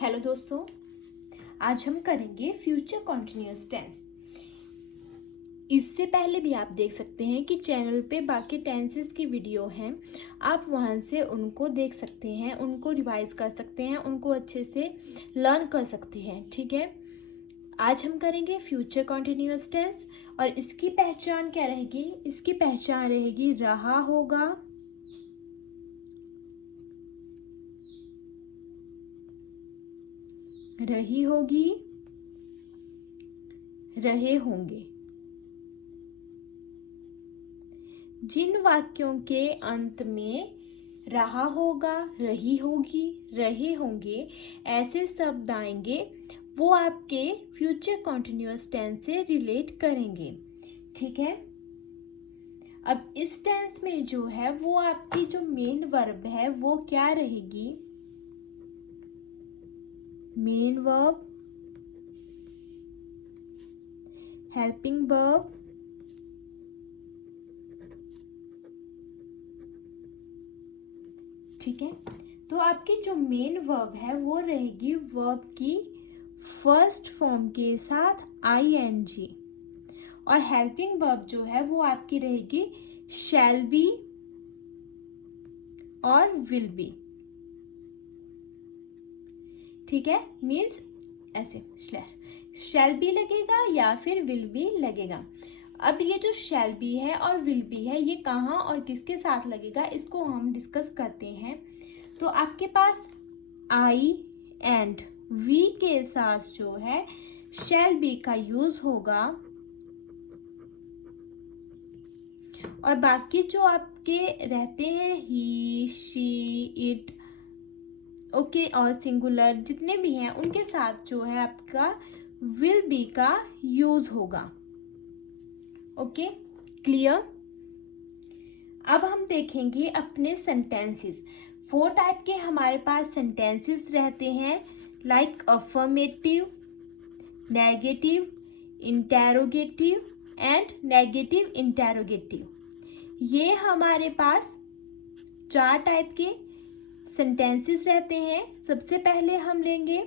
Hello दोस्तों, आज हम करेंगे फ्यूचर कॉन्टिन्यूअस टेंस। इससे पहले भी आप देख सकते हैं कि चैनल पे बाकी टेंसेस की वीडियो हैं, आप वहां से उनको देख सकते हैं, उनको रिवाइज कर सकते हैं, उनको अच्छे से लर्न कर सकते हैं। ठीक है, आज हम करेंगे फ्यूचर कॉन्टिन्यूअस टेंस और इसकी पहचान क्या रहेगी? इसकी पहचान रहेगी रहा होगा, रही होगी, रहे होंगे। जिन वाक्यों के अंत में रहा होगा, रही होगी, रहे होंगे ऐसे शब्द आएंगे, वो आपके फ्यूचर कॉन्टिन्यूअस टेंस से रिलेट करेंगे। ठीक है, अब इस टेंस में जो है वो आपकी जो मेन वर्ब है वो क्या रहेगी? मेन वर्ब, हेल्पिंग वर्ब, ठीक है। तो आपकी जो मेन वर्ब है वो रहेगी वर्ब की फर्स्ट फॉर्म के साथ ing, और हेल्पिंग वर्ब जो है वो आपकी रहेगी शैल बी और विल बी। ठीक है, मीन्स ऐसे स्लैश शैल बी लगेगा या फिर विल बी लगेगा। अब ये जो शैल बी है और विल बी है ये कहाँ और किसके साथ लगेगा इसको हम डिस्कस करते हैं। तो आपके पास आई एंड वी के साथ जो है शैल बी का यूज होगा, और बाकी जो आपके रहते हैं ही, शी, इट, ओके और सिंगुलर जितने भी हैं उनके साथ जो है आपका विल बी का यूज होगा। Okay, clear. अब हम देखेंगे अपने सेंटेंसेस। 4 टाइप के हमारे पास सेंटेंसेस रहते हैं, like affirmative, negative, interrogative and negative interrogative. ये हमारे पास 4 टाइप के सेंटेंसेस रहते हैं। सबसे पहले हम लेंगे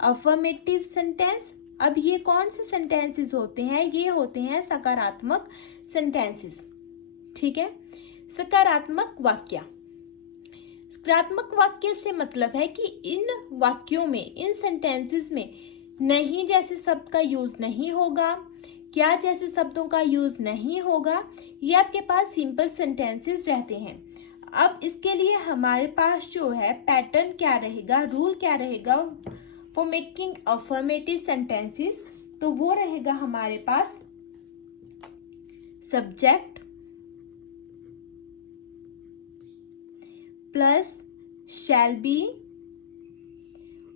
अफर्मेटिव सेंटेंस। अब ये कौन से सेंटेंसेस होते हैं? ये होते हैं सकारात्मक सेंटेंसेस। ठीक है, सकारात्मक वाक्य। सकारात्मक वाक्य से मतलब है कि इन वाक्यों में, इन सेंटेंसेस में नहीं जैसे शब्द का यूज नहीं होगा, क्या जैसे शब्दों का यूज नहीं होगा। ये आपके पास सिंपल सेंटेंसेस रहते हैं। अब इसके लिए हमारे पास जो है पैटर्न क्या रहेगा, रूल क्या रहेगा फॉर मेकिंग अफर्मेटिव सेंटेंसेस? तो वो रहेगा हमारे पास सब्जेक्ट प्लस शैल बी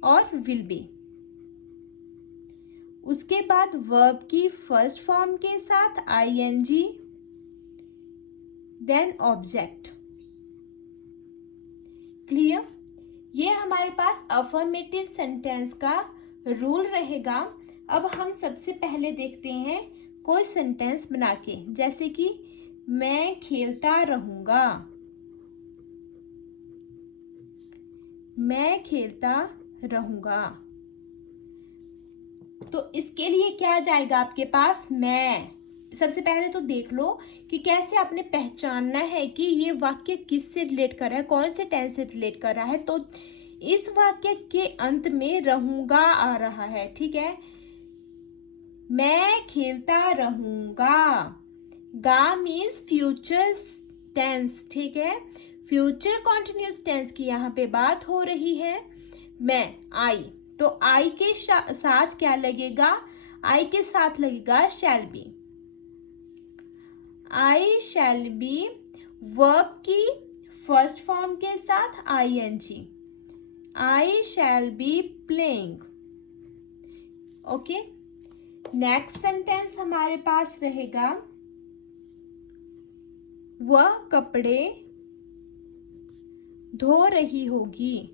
और विल बी। उसके बाद वर्ब की फर्स्ट फॉर्म के साथ ing, देन ऑब्जेक्ट। क्लियर, ये हमारे पास अफर्मेटिव सेंटेंस का रूल रहेगा। अब हम सबसे पहले देखते हैं कोई सेंटेंस बना के, जैसे कि मैं खेलता रहूंगा, मैं खेलता रहूंगा। तो इसके लिए क्या जाएगा आपके पास? मैं। सबसे पहले तो देख लो कि कैसे आपने पहचानना है कि ये वाक्य किससे रिलेट कर रहा है, कौन से टेंस से रिलेट कर रहा है। तो इस वाक्य के अंत में रहूंगा आ रहा है। ठीक है, मैं खेलता रहूंगा। गा मीन्स फ्यूचर टेंस। ठीक है, फ्यूचर कॉन्टिन्यूअस टेंस की यहाँ पे बात हो रही है। मैं, आई, तो आई के साथ क्या लगेगा? आई के साथ लगेगा shall be. I shall B verb की फर्स्ट फॉर्म के साथ ing, I shall be playing. Okay, next sentence हमारे पास रहेगा वह कपड़े धो रही होगी।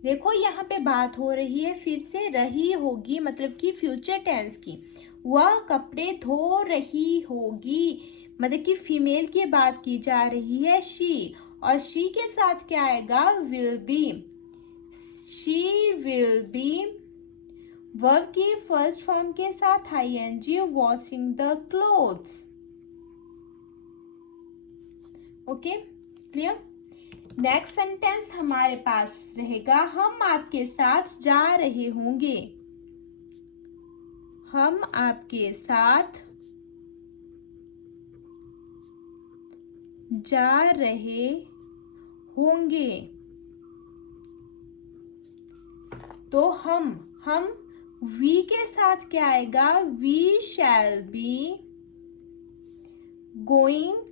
देखो यहाँ पे बात हो रही है फिर से रही होगी, मतलब कि फ्यूचर टेंस की। वह कपड़े धो रही होगी मतलब कि फीमेल की बात की जा रही है शी, और शी के साथ क्या आएगा, will be. She will be verb की फर्स्ट फॉर्म के साथ ING washing the clothes. Okay, clear. Next sentence हमारे पास रहेगा, हम आपके साथ जा रहे होंगे। हम आपके साथ जा रहे होंगे। तो हम वी के साथ क्या आएगा, we shall be going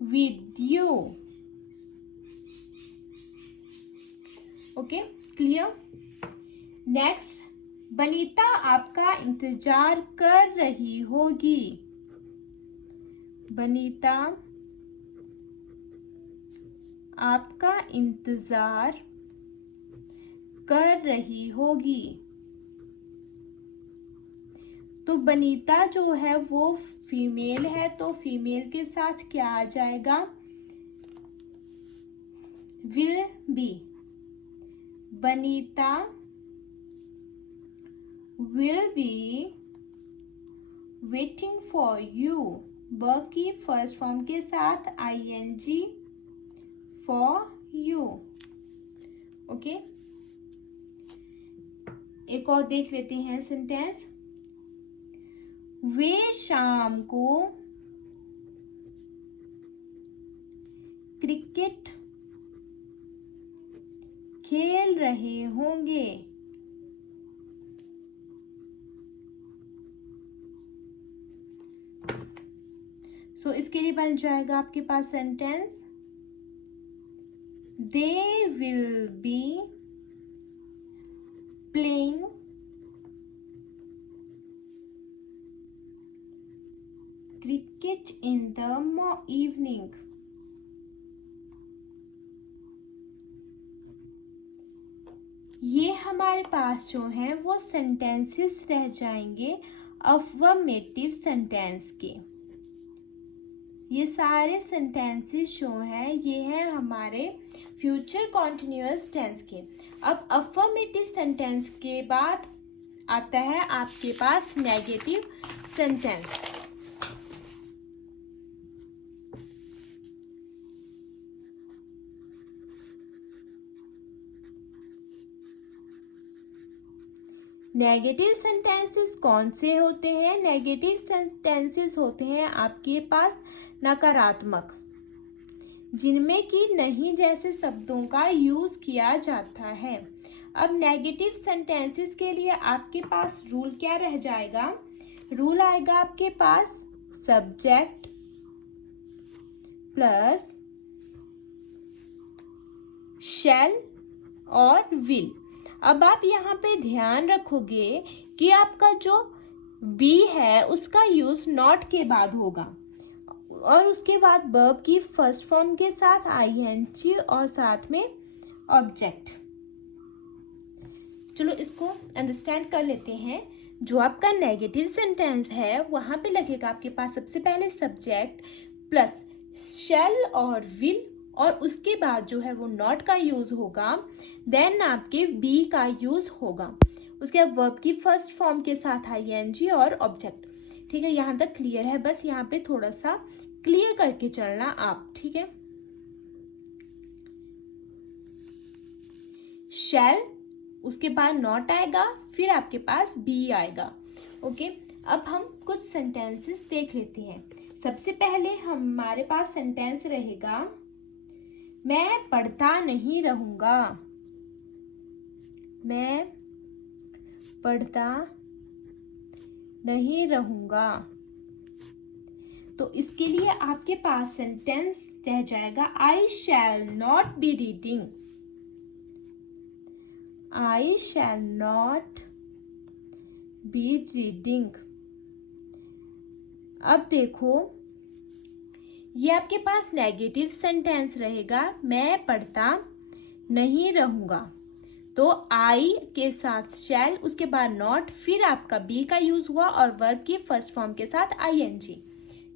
with you. Okay, clear. Next, Banita आपका इंतजार कर रही होगी। बनीता आपका इंतजार कर रही होगी। तो बनीता जो है वो फीमेल है, तो फीमेल के साथ क्या आ जाएगा, will be. Banita will be waiting for you, verb की फर्स्ट फॉर्म के साथ आईएनजी फॉर यू। ओके, एक और देख लेते हैं सेंटेंस। वे शाम को क्रिकेट खेल रहे होंगे। सो इसके लिए बन जाएगा आपके पास sentence, they will be playing cricket in the evening. ये हमारे पास जो है वो सेंटेंसेस रह जाएंगे अफर्मेटिव सेंटेंस के। ये सारे सेंटेंसेस जो हैं ये है हमारे फ्यूचर कॉन्टिन्यूअस टेंस के। अब अफर्मेटिव सेंटेंस के बाद आता है आपके पास नेगेटिव सेंटेंस। नेगेटिव सेंटेंसेस कौन से होते हैं, नेगेटिव सेंटेंसेस होते हैं आपके पास नकारात्मक, जिनमें कि नहीं जैसे शब्दों का यूज किया जाता है। अब नेगेटिव सेंटेंसेस के लिए आपके पास रूल क्या रह जाएगा, रूल आएगा आपके पास सब्जेक्ट प्लस शैल और विल। अब आप यहाँ पे ध्यान रखोगे कि आपका जो बी है उसका यूज नॉट के बाद होगा, और उसके बाद वर्ब की फर्स्ट फॉर्म के साथ आईएनजी और साथ में ऑब्जेक्ट। चलो इसको अंडरस्टैंड कर लेते हैं। जो आपका नेगेटिव सेंटेंस है वहां पे लगेगा आपके पास सबसे पहले सब्जेक्ट प्लस शैल और विल, और उसके बाद जो है वो नॉट का यूज होगा, देन आपके बी का यूज होगा, उसके बाद वर्ब की फर्स्ट फॉर्म के साथ आईएनजी और ऑब्जेक्ट। ठीक है, यहाँ तक क्लियर है, बस यहाँ पे थोड़ा सा क्लियर करके चलना आप। ठीक है, शैल, उसके बाद नॉट आएगा, फिर आपके पास बी आएगा। ओके, अब हम कुछ सेंटेंसेस देख लेते हैं। सबसे पहले हमारे पास सेंटेंस रहेगा, मैं पढ़ता नहीं रहूंगा। मैं पढ़ता नहीं रहूंगा। तो इसके लिए आपके पास सेंटेंस रह जाएगा, I shall not be reading. I shall not be reading. अब देखो, ये आपके पास नेगेटिव सेंटेंस रहेगा, मैं पढ़ता नहीं रहूंगा। तो आई के साथ शैल, उसके बाद नॉट, फिर आपका बी का यूज हुआ और वर्ब की फर्स्ट फॉर्म के साथ आईएनजी।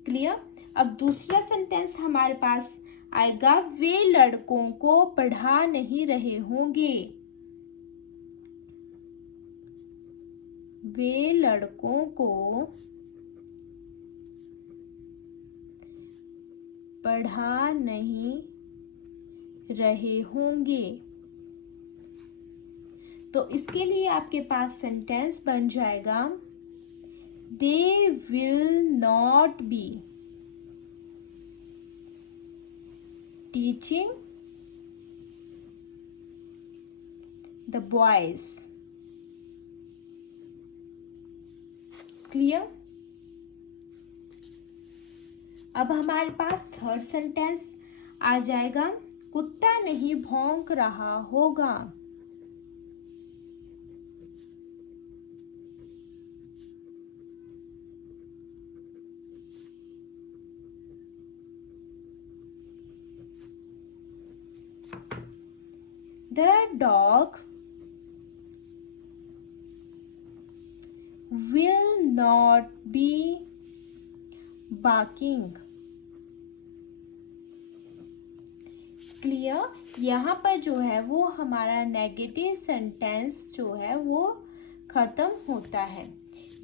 क्लियर। अब दूसरा सेंटेंस हमारे पास आएगा, वे लड़कों को पढ़ा नहीं रहे होंगे। वे लड़कों को पढ़ा नहीं रहे होंगे। तो इसके लिए आपके पास सेंटेंस बन जाएगा, दे will not be teaching the boys. Clear. अब हमारे पास थर्ड सेंटेंस आ जाएगा, कुत्ता नहीं भौंक रहा होगा। The dog will not be barking. Clear. यहाँ पर जो है वो हमारा नेगेटिव सेंटेंस जो है वो खत्म होता है।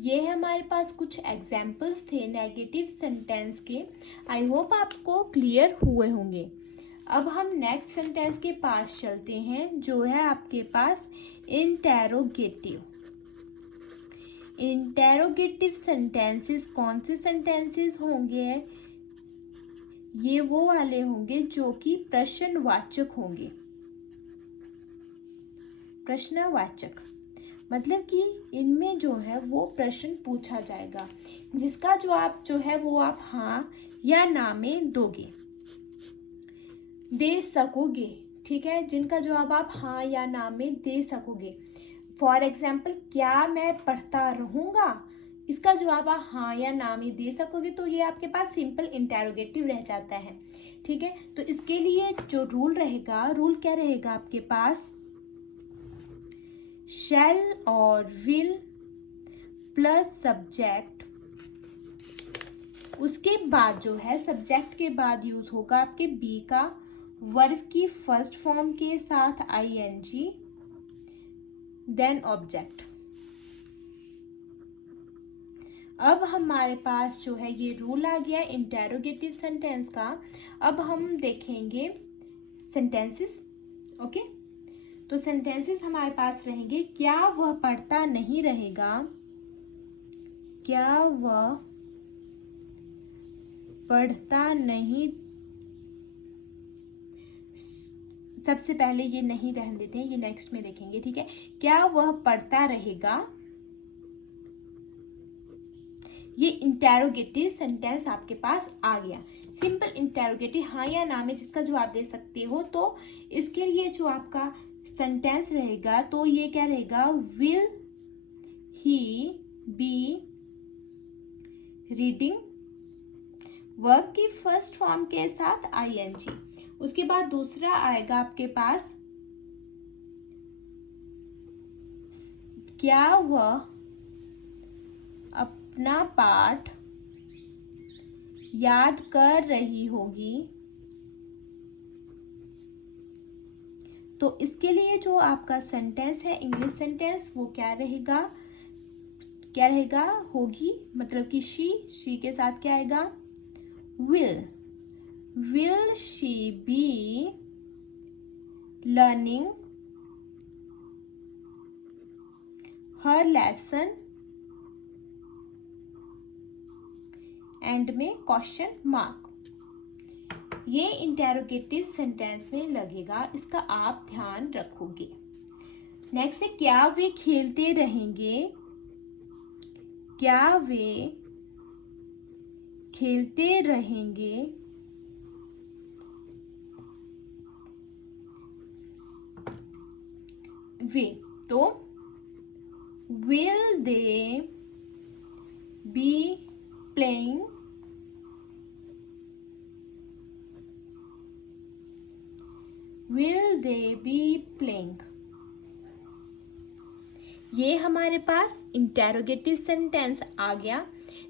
ये हमारे पास कुछ एग्जाम्पल्स थे नेगेटिव सेंटेंस के। आई होप आपको क्लियर हुए होंगे। अब हम नेक्स्ट सेंटेंस के पास चलते हैं, जो है आपके पास इंटेरोगेटिव। इंटेरोगेटिव सेंटेंसेस कौन से सेंटेंसेस होंगे? ये वो वाले होंगे जो कि प्रश्नवाचक होंगे। प्रश्नवाचक मतलब कि इनमें जो है वो प्रश्न पूछा जाएगा, जिसका जवाब जो है वो आप हाँ या ना में दोगे, दे सकोगे। ठीक है, जिनका जवाब आप हाँ या ना में दे सकोगे। फॉर एग्जाम्पल, क्या मैं पढ़ता रहूंगा, इसका जवाब आप हाँ या ना में दे सकोगे, तो ये आपके पास सिंपल इंटेरोगेटिव रह जाता है। ठीक है, तो इसके लिए जो रूल रहेगा, रूल क्या रहेगा आपके पास, शैल और विल प्लस सब्जेक्ट, उसके बाद जो है सब्जेक्ट के बाद यूज होगा आपके बी का, वर्ब की फर्स्ट फॉर्म के साथ आईएनजी, देन ऑब्जेक्ट। अब हमारे पास जो है ये रूल आ गया इंटेरोगेटिव सेंटेंस का। अब हम देखेंगे सेंटेंसेस। ओके, तो सेंटेंसेस हमारे पास रहेंगे, क्या वह पढ़ता नहीं रहेगा, क्या वह पढ़ता नहीं, सबसे पहले ये नहीं रहने देते हैं, ये नेक्स्ट में देखेंगे। ठीक है, क्या वह पढ़ता रहेगा, ये इंटेरोगेटिव सेंटेंस आपके पास आ गया। सिंपल इंटेरोगेटिव हाँ या ना में जिसका जवाब दे सकते हो। तो इसके लिए जो आपका सेंटेंस रहेगा, तो ये क्या रहेगा, will he be reading, verb की फर्स्ट फॉर्म के साथ आईएनजी। उसके बाद दूसरा आएगा आपके पास, क्या वह अपना पाठ याद कर रही होगी। तो इसके लिए जो आपका सेंटेंस है इंग्लिश सेंटेंस, वो क्या रहेगा, क्या रहेगा, होगी, मतलब कि शी के साथ क्या आएगा, will she be learning her lesson, and में क्वेश्चन मार्क। ये इंटेरोगेटिव सेंटेंस में लगेगा, इसका आप ध्यान रखोगे। नेक्स्ट है, क्या वे खेलते रहेंगे, क्या वे खेलते रहेंगे, वे, तो will they be playing, will they be playing। ये हमारे पास इंटेरोगेटिव सेंटेंस आ गया,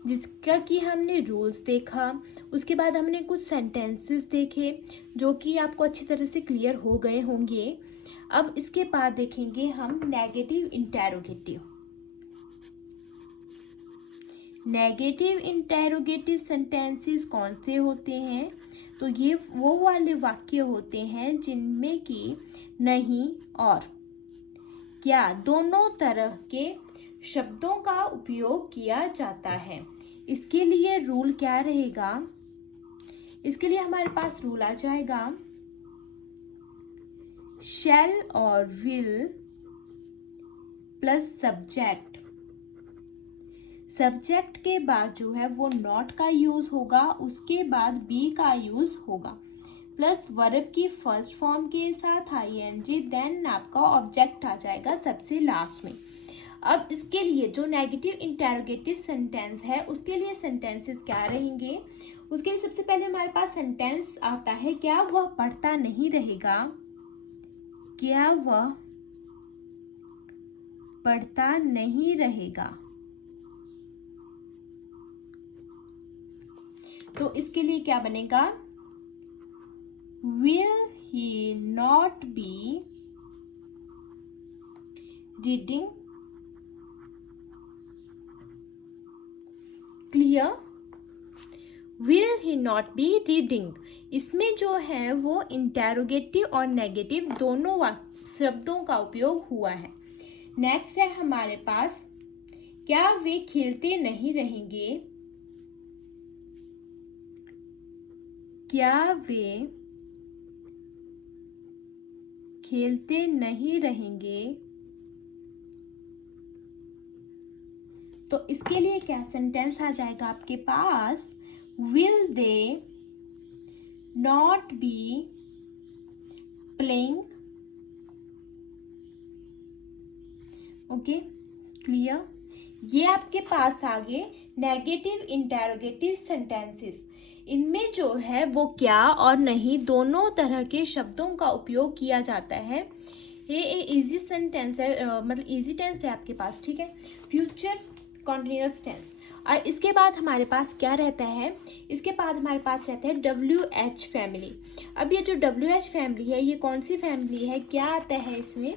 जिसका कि हमने रूल्स देखा। उसके बाद हमने कुछ सेंटेंसेस देखे जो कि आपको अच्छी तरह से क्लियर हो गए होंगे। अब इसके बाद देखेंगे हम negative interrogative. Negative interrogative sentences कौन से होते हैं? तो ये वो वाले वाक्य होते हैं जिनमें कि नहीं और क्या दोनों तरह के शब्दों का उपयोग किया जाता है। इसके लिए रूल क्या रहेगा? इसके लिए हमारे पास रूल आ जाएगा शैल और विल प्लस सब्जेक्ट। सब्जेक्ट के बाद जो है वो नॉट का यूज होगा, उसके बाद बी का यूज होगा, प्लस वर्ब की फर्स्ट फॉर्म के साथ आईएनजी, देन आपका ऑब्जेक्ट आ जाएगा सबसे लास्ट में। अब इसके लिए जो नेगेटिव इंटेरोगेटिव सेंटेंस है उसके लिए सेंटेंसेस क्या रहेंगे? उसके लिए सबसे पहले हमारे पास सेंटेंस आता है, क्या वह पढ़ता नहीं रहेगा? क्या वह पढ़ता नहीं रहेगा? तो इसके लिए क्या बनेगा? Will he not be reading? Clear? Will he not be reading? इसमें जो है वो इंटेरोगेटिव और नेगेटिव दोनों शब्दों का उपयोग हुआ है। नेक्स्ट है हमारे पास, क्या वे खेलते नहीं रहेंगे? क्या वे खेलते नहीं रहेंगे? तो इसके लिए क्या सेंटेंस आ जाएगा आपके पास? Will they not be playing? Okay, clear? ये आपके पास आ गए नेगेटिव इंटेरोगेटिव सेंटेंसेस। इनमें जो है वो क्या और नहीं दोनों तरह के शब्दों का उपयोग किया जाता है। ये इजी सेंटेंस है, मतलब इजी टेंस है आपके पास, ठीक है। Future continuous tense. और इसके बाद हमारे पास क्या रहता है? इसके बाद हमारे पास रहता है WH फैमिली। अब ये जो WH फैमिली है ये कौन सी फैमिली है, क्या आता है इसमें,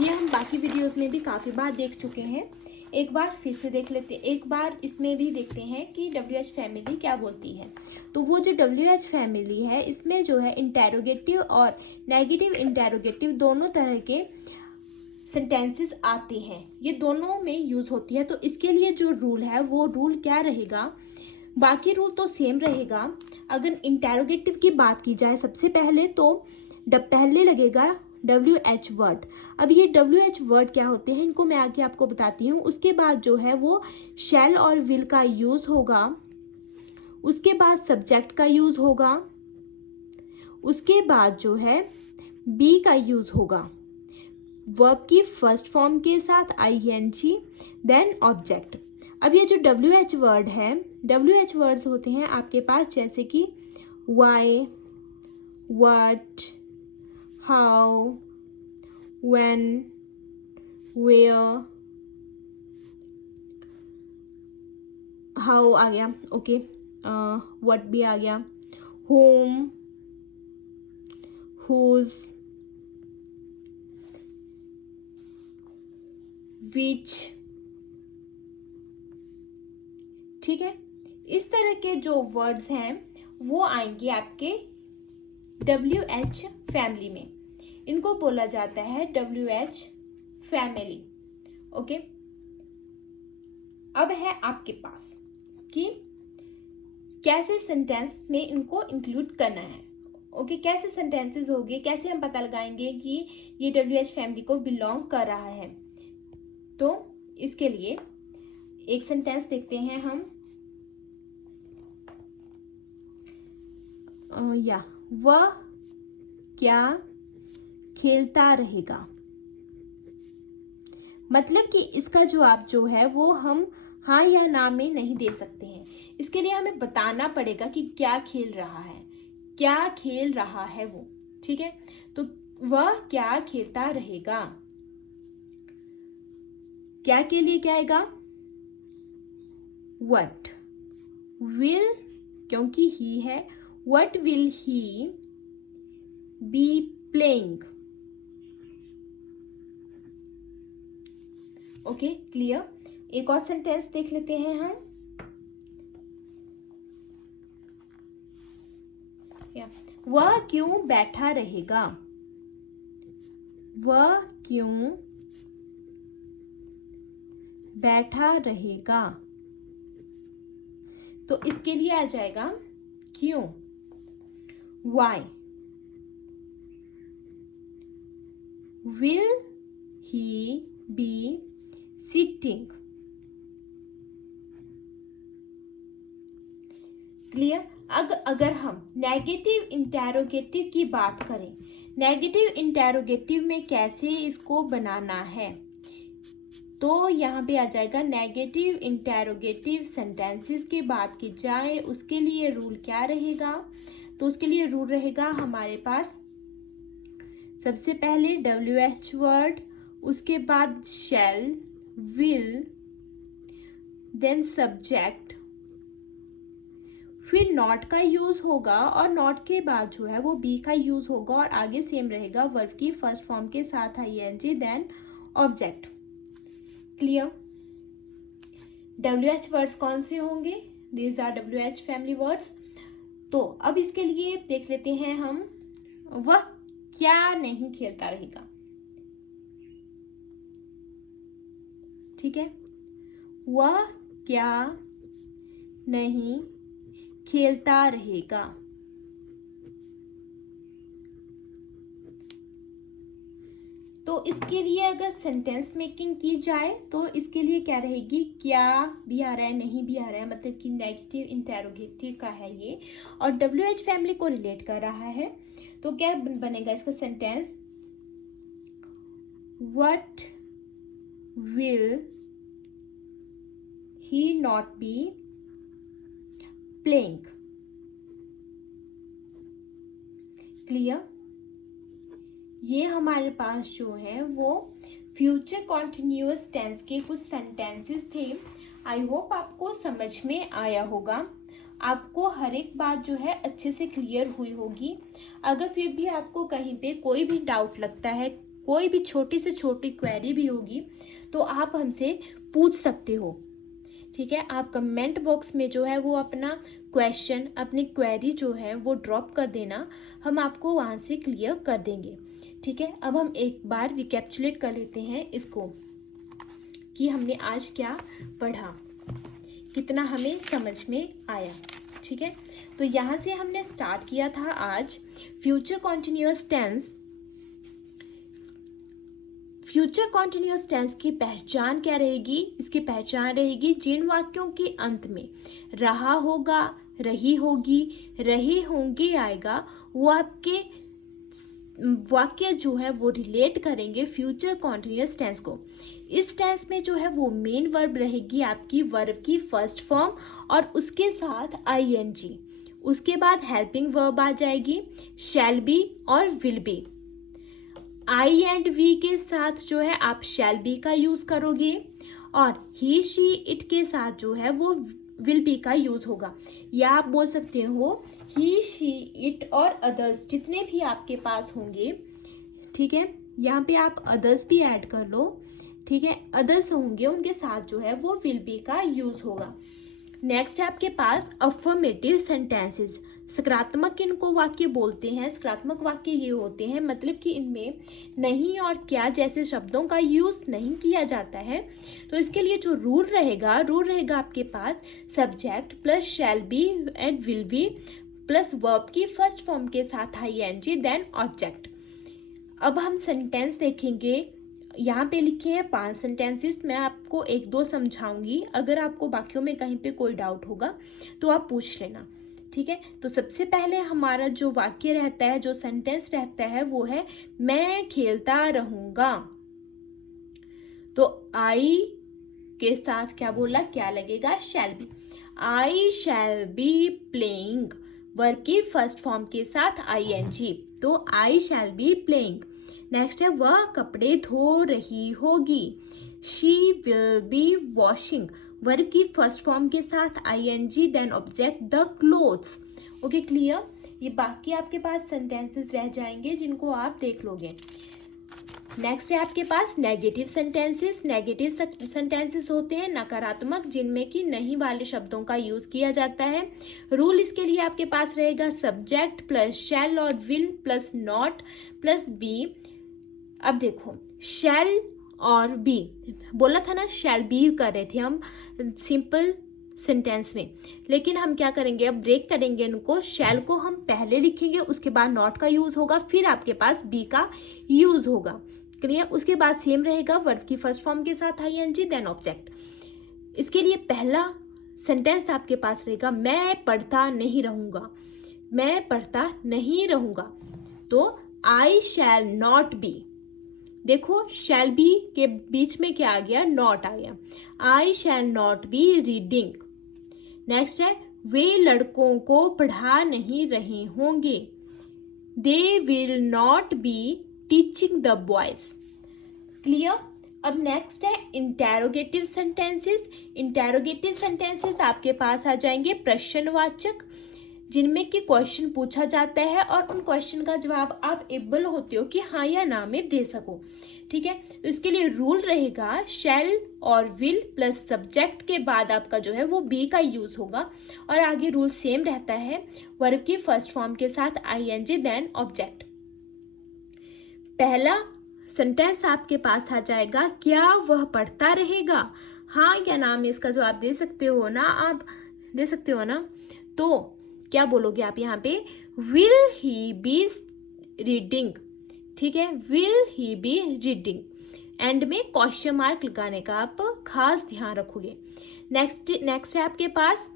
ये हम बाकी वीडियोस में भी काफ़ी बार देख चुके हैं। एक बार फिर से देख लेते हैं, एक बार इसमें भी देखते हैं कि WH फैमिली क्या बोलती है। तो वो जो WH फैमिली है इसमें जो है इंटेरोगेटिव और नेगेटिव इंटेरोगेटिव दोनों तरह के सेंटेंसेस आते हैं, ये दोनों में यूज होती है। तो इसके लिए जो रूल है वो रूल क्या रहेगा? बाकी रूल तो सेम रहेगा। अगर इंटेरोगेटिव की बात की जाए सबसे पहले तो पहले लगेगा WH वर्ड। अब ये WH वर्ड क्या होते हैं इनको मैं आगे आपको बताती हूँ। उसके बाद जो है वो शैल और विल का यूज होगा, उसके बाद सब्जेक्ट का यूज होगा, उसके बाद जो है बी का यूज होगा, वर्ब की फर्स्ट फॉर्म के साथ ING, देन ऑब्जेक्ट। अब ये जो WH वर्ड है, WH वर्ड्स होते हैं आपके पास जैसे कि why, what, how, when, where, how आ गया, ओके, व्हाट भी आ गया, होम, हुज, विच, ठीक है। इस तरह के जो वर्ड्स हैं वो आएंगे आपके WH फैमिली में, इनको बोला जाता है WH फैमिली। ओके, अब है आपके पास कि कैसे सेंटेंस में इनको इंक्लूड करना है। ओके, कैसे सेंटेंसेस होंगे, कैसे हम पता लगाएंगे कि ये WH फैमिली को बिलोंग कर रहा है। तो इसके लिए एक सेंटेंस देखते हैं हम, या वह क्या खेलता रहेगा। मतलब कि इसका जवाब जो है वो हम हाँ या ना में नहीं दे सकते हैं। इसके लिए हमें बताना पड़ेगा कि क्या खेल रहा है, क्या खेल रहा है वो, ठीक है। तो वह क्या खेलता रहेगा। क्या के लिए क्या आएगा? what will, क्योंकि ही है, what will he be playing? Okay, clear. एक और सेंटेंस देख लेते हैं हम। वह क्यों बैठा रहेगा? वह क्यों बैठा रहेगा? तो इसके लिए आ जाएगा क्यों, why, will he be sitting? Clear. अगर हम नेगेटिव इंटेरोगेटिव की बात करें, नेगेटिव इंटेरोगेटिव में कैसे इसको बनाना है, तो यहाँ पे आ जाएगा नेगेटिव इंटेरोगेटिव सेंटेंसेस की बात की जाए, उसके लिए रूल क्या रहेगा? तो उसके लिए रूल रहेगा हमारे पास सबसे पहले WH वर्ड, उसके बाद शैल, विल, देन सब्जेक्ट, फिर नॉट का यूज होगा और नॉट के बाद जो है वो बी का यूज होगा और आगे सेम रहेगा वर्ब की फर्स्ट फॉर्म के साथ ING, then object. Clear. WH words कौन से होंगे? These are WH family words. तो अब इसके लिए देख लेते हैं हम, वह क्या नहीं खेलता रहेगा। ठीक है, वह क्या नहीं खेलता रहेगा। तो इसके लिए अगर सेंटेंस मेकिंग की जाए तो इसके लिए क्या रहेगी? क्या भी आ रहा है, नहीं भी आ रहा है, मतलब कि नेगेटिव इंटेरोगेटिव का है ये और WH फैमिली को रिलेट कर रहा है। तो क्या बनेगा इसका sentence? What will he not be playing? Clear. ये हमारे पास जो है वो फ्यूचर कॉन्टिन्यूअस टेंस के कुछ सेंटेंसेस थे। आई होप आपको समझ में आया होगा, आपको हर एक बात जो है अच्छे से क्लियर हुई होगी। अगर फिर भी आपको कहीं पे कोई भी डाउट लगता है, कोई भी छोटी से छोटी क्वेरी भी होगी, तो आप हमसे पूछ सकते हो। ठीक है, आप कमेंट बॉक्स में जो है वो अपना क्वेश्चन, अपनी क्वेरी जो है वो ड्रॉप कर देना, हम आपको वहाँ से क्लियर कर देंगे। ठीक है, अब हम एक बार रिकैप्चुलेट कर लेते हैं इसको कि हमने आज क्या पढ़ा, कितना हमें समझ में आया। ठीक है, तो यहाँ से हमने स्टार्ट किया था आज future continuous tense. Future continuous tense की पहचान क्या रहेगी? इसकी पहचान रहेगी जिन वाक्यों के अंत में रहा होगा, रही होगी, रहे होंगे आएगा, वो आपके वाक्य जो है वो रिलेट करेंगे फ्यूचर कॉन्टिन्यूअस टेंस को। इस टेंस में जो है वो मेन वर्ब रहेगी आपकी वर्ब की फर्स्ट फॉर्म और उसके साथ ING, उसके बाद हेल्पिंग वर्ब आ जाएगी शैल बी और will be. I and V के साथ जो है आप शैल बी का यूज करोगे और ही शी इट के साथ जो है वो विल बी का यूज होगा, या आप बोल सकते हो ही शी इट और अदर्स जितने भी आपके पास होंगे। ठीक है, यहाँ पे आप अदर्स भी ऐड कर लो। ठीक है, अदर्स होंगे उनके साथ जो है वो विल बी का यूज होगा। नेक्स्ट है आपके पास अफर्मेटिव सेंटेंसेस। सकारात्मक इनको वाक्य बोलते हैं। सकारात्मक वाक्य ये होते हैं मतलब कि इनमें नहीं और क्या जैसे शब्दों का यूज नहीं किया जाता है। तो इसके लिए जो रूल रहेगा आपके पास subject plus shall be and will be plus verb की फर्स्ट फॉर्म के साथ ING देन ऑब्जेक्ट। अब हम सेंटेंस देखेंगे, यहाँ पे लिखे हैं 5 सेंटेंसेस, मैं आपको 1-2 समझाऊंगी। अगर आपको वाक्यों में कहीं पे कोई डाउट होगा तो आप पूछ लेना। ठीक है, तो सबसे पहले हमारा जो वाक्य रहता है, जो सेंटेंस रहता है वो है मैं खेलता रहूंगा। तो आई के साथ क्या बोला, क्या लगेगा? Shall be. I shall be playing verb की फर्स्ट फॉर्म के साथ ING, तो I shall be playing. Next है वह कपड़े धो रही होगी। She will be washing, verb की फर्स्ट फॉर्म के साथ ING then object the clothes. Okay clear. ये बाकी आपके पास सेंटेंसेस रह जाएंगे जिनको आप देख लोगे। नेक्स्ट है आपके पास नेगेटिव सेंटेंसेस। नेगेटिव सेंटेंसेस होते हैं नकारात्मक, जिनमें कि नहीं वाले शब्दों का यूज किया जाता है। रूल इसके लिए आपके पास रहेगा सब्जेक्ट प्लस शैल और will plus not plus be. अब देखो शैल और बी बोला था ना, शैल बी कर रहे थे हम सिंपल सेंटेंस में, लेकिन हम क्या करेंगे अब ब्रेक करेंगे इनको। शैल को हम पहले लिखेंगे, उसके बाद नॉट का यूज होगा, फिर आपके पास बी का यूज होगा। क्लियर। उसके बाद सेम रहेगा वर्ब की फर्स्ट फॉर्म के साथ आईएनजी देन ऑब्जेक्ट। इसके लिए पहला सेंटेंस आपके पास रहेगा मैं पढ़ता नहीं रहूंगा, मैं पढ़ता नहीं रहूंगा। तो आई शैल नॉट बी, देखो शैल बी के बीच में क्या आ गया, नॉट आ गया। I shall not be reading. Next है वे लड़कों को पढ़ा नहीं रहे होंगे, they will not be teaching the boys. Clear. अब नेक्स्ट है इंटेरोगेटिव सेंटेंसेस। इंटेरोगेटिव सेंटेंसेस आपके पास आ जाएंगे प्रश्नवाचक, जिनमें कि क्वेश्चन पूछा जाता है और उन क्वेश्चन का जवाब आप एबल होते हो कि हाँ या ना में दे सको। ठीक है। तो इसके लिए रूल रहेगा शैल और विल प्लस सब्जेक्ट के बाद आपका जो है वो बी का यूज होगा, और आगे रूल सेम रहता है वर्ब की फर्स्ट फॉर्म के साथ आईएनजी देन ऑब्जेक्ट। पहला सेंटेंस आपके पास आ जाएगा क्या वह पढ़ता रहेगा, हाँ या ना में इसका जवाब दे सकते हो ना, आप दे सकते हो ना। तो क्या बोलोगे आप यहाँ पे, विल ही बी रीडिंग। ठीक है, will he be reading. End में क्वेश्चन मार्क लगाने का आप खास ध्यान रखोगे। नेक्स्ट है आपके पास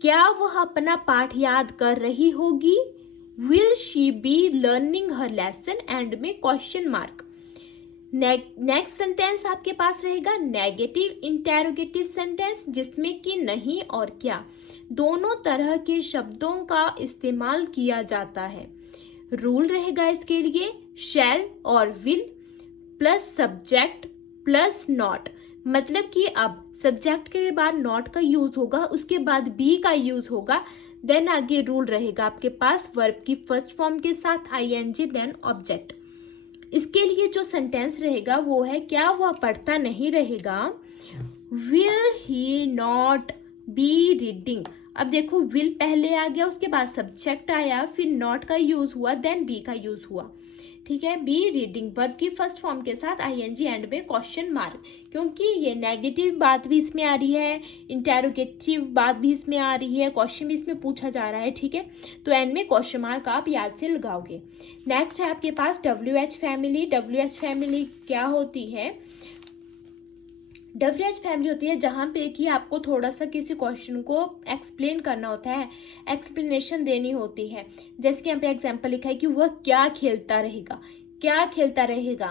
क्या वह अपना पाठ याद कर रही होगी, will she be learning her lesson. And में क्वेश्चन मार्क। नेक्स्ट सेंटेंस आपके पास रहेगा नेगेटिव इंटेरोगेटिव सेंटेंस, जिसमें कि नहीं और क्या दोनों तरह के शब्दों का इस्तेमाल किया जाता है। रूल रहेगा इसके लिए शैल और will plus subject plus not, मतलब कि अब सब्जेक्ट के बाद नॉट का यूज होगा, उसके बाद बी का यूज होगा, देन आगे रूल रहेगा आपके पास वर्ब की फर्स्ट फॉर्म के साथ आईएनजी देन ऑब्जेक्ट। इसके लिए जो सेंटेंस रहेगा वो है क्या वह पढ़ता नहीं रहेगा, will he not be reading. अब देखो विल पहले आ गया, उसके बाद सब्जेक्ट आया, फिर नॉट का यूज हुआ, देन बी का यूज हुआ। ठीक है, बी रीडिंग वर्ब की फर्स्ट फॉर्म के साथ आईएनजी एंड में क्वेश्चन मार्क, क्योंकि ये नेगेटिव बात भी इसमें आ रही है, इंटेरोगेटिव बात भी इसमें आ रही है, क्वेश्चन भी इसमें पूछा जा रहा है। ठीक है, तो एंड में क्वेश्चन मार्क आप याद से लगाओगे। नेक्स्ट है आपके पास WH फैमिली। WH फैमिली क्या होती है, WH फैमिली होती है जहाँ पे कि आपको थोड़ा सा किसी क्वेश्चन को एक्सप्लेन करना होता है, एक्सप्लेनेशन देनी होती है। जैसे कि यहाँ पे एग्जांपल लिखा है कि वह क्या खेलता रहेगा, क्या खेलता रहेगा,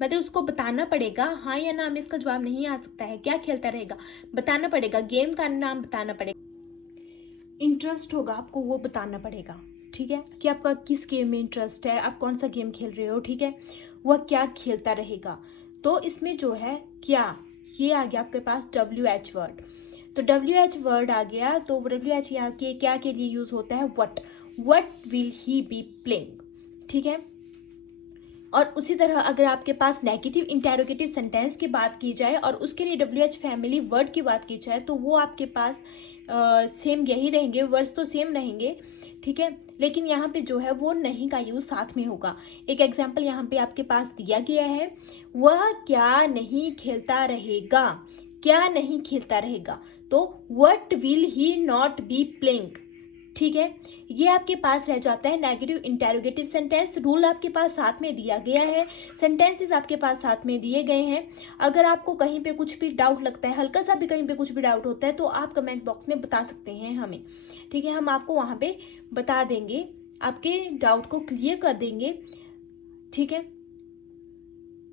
मतलब उसको बताना पड़ेगा, हाँ या ना में इसका जवाब नहीं आ सकता है। क्या खेलता रहेगा बताना पड़ेगा, गेम का नाम बताना पड़ेगा, इंटरेस्ट होगा आपको वो बताना पड़ेगा। ठीक है, कि आपका किस गेम में इंटरेस्ट है, आप कौन सा गेम खेल रहे हो। ठीक है, वह क्या खेलता रहेगा, तो इसमें जो है क्या, ये आ गया आपके पास WH वर्ड। तो WH वर्ड आ गया, तो WH यहाँ के क्या के लिए यूज होता है, what will he be playing. ठीक है, और उसी तरह अगर आपके पास नेगेटिव इंटेरोगेटिव सेंटेंस की बात की जाए और उसके लिए WH फैमिली वर्ड की बात की जाए, तो वो आपके पास सेम यही रहेंगे, वर्ड्स तो सेम रहेंगे। ठीक है, लेकिन यहाँ पे जो है वो नहीं का यूज साथ में होगा। एक एग्जाम्पल यहाँ पे आपके पास दिया गया है, वह क्या नहीं खेलता रहेगा, क्या नहीं खेलता रहेगा, तो what will he not be playing. ठीक है, ये आपके पास रह जाता है नेगेटिव इंटेरोगेटिव सेंटेंस। रूल आपके पास साथ में दिया गया है, सेंटेंसेस आपके पास साथ में दिए गए हैं। अगर आपको कहीं पे कुछ भी डाउट लगता है, हल्का सा भी कहीं पे कुछ भी डाउट होता है, तो आप कमेंट बॉक्स में बता सकते हैं हमें। ठीक है, हम आपको वहाँ पे बता देंगे, आपके डाउट को क्लियर कर देंगे। ठीक है,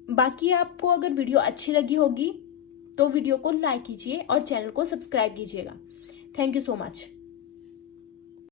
बाकी आपको अगर वीडियो अच्छी लगी होगी तो वीडियो को लाइक कीजिए और चैनल को सब्सक्राइब कीजिएगा। Thank you so much.